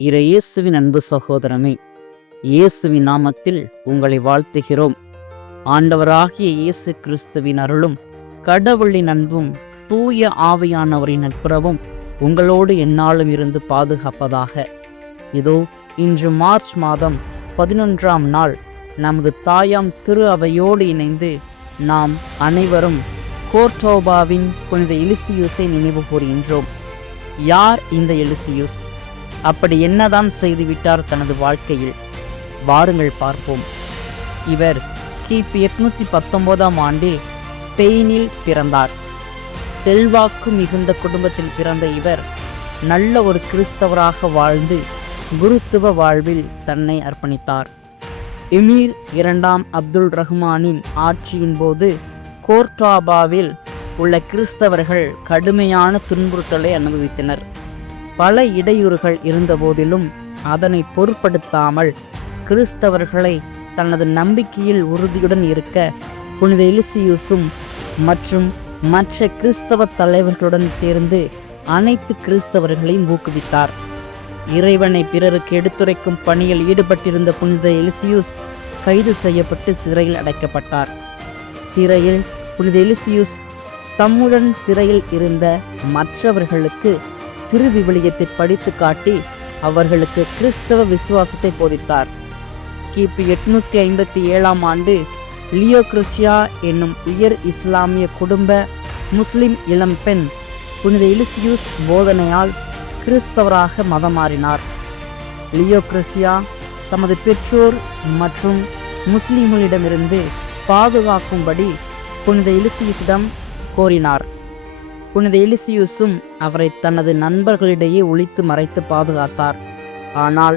இறை இயேசுவின் அன்பு சகோதரமே, இயேசுவின் நாமத்தில் உங்களை வாழ்த்துகிறோம். ஆண்டவராகிய இயேசு கிறிஸ்துவின் அருளும் கடவுளின் அன்பும் தூய ஆவியானவரின் நட்புறவும் உங்களோடு எந்நாளும் இருந்து பாதுகாப்பதாக. இதோ இன்று மார்ச் மாதம் 11ஆம் நாள் நமது தாயாம் திரு அவையோடு இணைந்து நாம் அனைவரும் கோர்டோபாவின் புனித எலிசியூஸை நினைவு கூறுகின்றோம். யார் இந்த எலிசியூஸ்? அப்படி என்னதான் செய்துவிட்டார் தனது வாழ்க்கையில்? வாருங்கள் பார்ப்போம். இவர் கிபி 819ஆம் ஆண்டில் ஸ்பெயினில் பிறந்தார். செல்வாக்கு மிகுந்த குடும்பத்தில் பிறந்த இவர் நல்ல ஒரு கிறிஸ்தவராக வாழ்ந்து குருத்துவ வாழ்வில் தன்னை அர்ப்பணித்தார். எமீர் 2ஆம் அப்துல் ரஹ்மானின் ஆட்சியின் போது கோர்டோபாவில் உள்ள கிறிஸ்தவர்கள் கடுமையான துன்புறுத்தலை அனுபவித்தனர். பல இடையூறுகள் இருந்தபோதிலும் அதனை பொருட்படுத்தாமல் கிறிஸ்தவர்களை தனது நம்பிக்கையில் உறுதியுடன் இருக்க புனித எலிசியூஸும் மற்றும் மற்ற கிறிஸ்தவ தலைவர்களுடன் சேர்ந்து அனைத்து கிறிஸ்தவர்களையும் ஊக்குவித்தார். இறைவனை பிறருக்கு எடுத்துரைக்கும் பணியில் ஈடுபட்டிருந்த புனித எலிசியூஸ் கைது செய்யப்பட்டு சிறையில் அடைக்கப்பட்டார். சிறையில் புனித எலிசியூஸ் தம்முடன் சிறையில் இருந்த மற்றவர்களுக்கு திருவிவிலியத்தை படித்து காட்டி அவர்களுக்கு கிறிஸ்தவ விசுவாசத்தை போதித்தார். கிபி 857ஆம் ஆண்டு லியோக்ரிசியா என்னும் உயர் இஸ்லாமிய குடும்ப முஸ்லிம் இளம்பெண் புனித எலிசியூஸ் போதனையால் கிறிஸ்தவராக மதம் மாறினார். லியோக்ரிசியா தமது பெற்றோர் மற்றும் முஸ்லிம்களிடமிருந்து பாதுகாக்கும்படி புனித எலிசியூஸிடம் கோரினார். புனித எலிசியூஸும் அவரை தனது நண்பர்களிடையே ஒளித்து மறைத்து பாதுகாத்தார். ஆனால்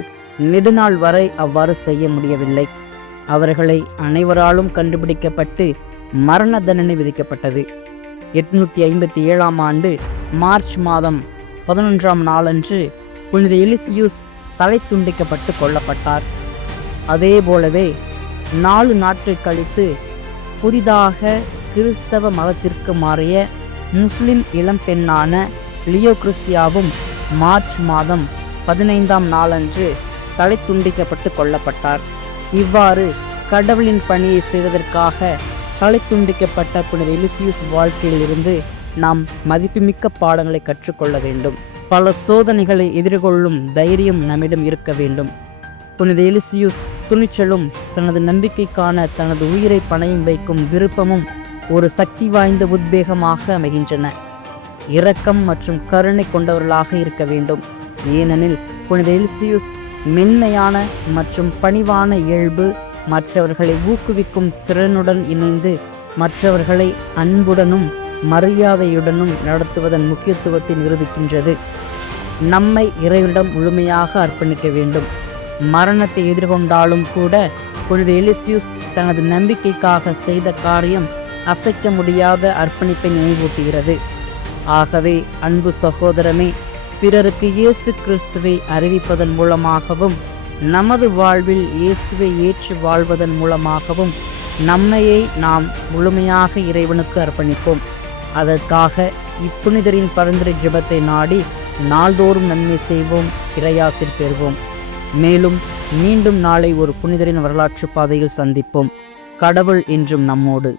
நெடுநாள் வரை அவ்வாறு செய்ய முடியவில்லை. அவர்களை அனைவராலும் கண்டுபிடிக்கப்பட்டு மரண தண்டனை விதிக்கப்பட்டது. 857ஆம் ஆண்டு மார்ச் மாதம் 11ஆம் நாளன்று புனித எலிசியூஸ் தலை துண்டிக்கப்பட்டு கொல்லப்பட்டார். அதே போலவே 4 நாட்கள் கழித்து புதிதாக கிறிஸ்தவ மதத்திற்கு மாறிய முஸ்லிம் இளம்பெண்ணான லியோக்ரிசியாவும் மார்ச் மாதம் 15ஆம் நாளன்று தலை துண்டிக்கப்பட்டு கொல்லப்பட்டார். இவ்வாறு கடவுளின் பணியை செய்வதற்காக தலை துண்டிக்கப்பட்ட புனித எலிசியூஸ் வாழ்க்கையிலிருந்து நாம் மதிப்புமிக்க பாடங்களை கற்றுக்கொள்ள வேண்டும். பல சோதனைகளை எதிர்கொள்ளும் தைரியம் நம்மிடம் இருக்க வேண்டும். புனித எலிசியூஸ் துணிச்சலும் தனது நம்பிக்கைக்கான தனது உயிரை பணயம் வைக்கும் விருப்பமும் ஒரு சக்தி வாய்ந்த உத்வேகமாக அமைகின்றன. இரக்கம் மற்றும் கருணை கொண்டவர்களாக இருக்க வேண்டும். ஏனெனில் புனித எலிசியூஸ் மென்மையான மற்றும் பணிவான இயல்பு, மற்றவர்களை ஊக்குவிக்கும் திறனுடன் இணைந்து மற்றவர்களை அன்புடனும் மரியாதையுடனும் நடத்துவதன் முக்கியத்துவத்தை நிரூபிக்கின்றது. நம்மை இறைவனிடம் முழுமையாக அர்ப்பணிக்க வேண்டும். மரணத்தை எதிர்கொண்டாலும் கூட புனித எலிசியூஸ் தனது நம்பிக்கைக்காக செய்த காரியம் அசைக்க முடியாத அர்ப்பணிப்பை நினைவூட்டுகிறது. ஆகவே அன்பு சகோதரமே, பிறருக்கு இயேசு கிறிஸ்துவை அறிவிப்பதன் மூலமாகவும் நமது வாழ்வில் இயேசுவை ஏற்று வாழ்வதன் மூலமாகவும் நம்மையை நாம் முழுமையாக இறைவனுக்கு அர்ப்பணிப்போம். அதற்காக இப்புனிதரின் பரிந்துரை ஜெபத்தை நாடி நாள்தோறும் நன்மை செய்வோம், இறையாசிர் பெறுவோம். மேலும் மீண்டும் நாளை ஒரு புனிதரின் வரலாற்று பாதையில் சந்திப்போம். கடவுள் என்றும் நம்மோடு.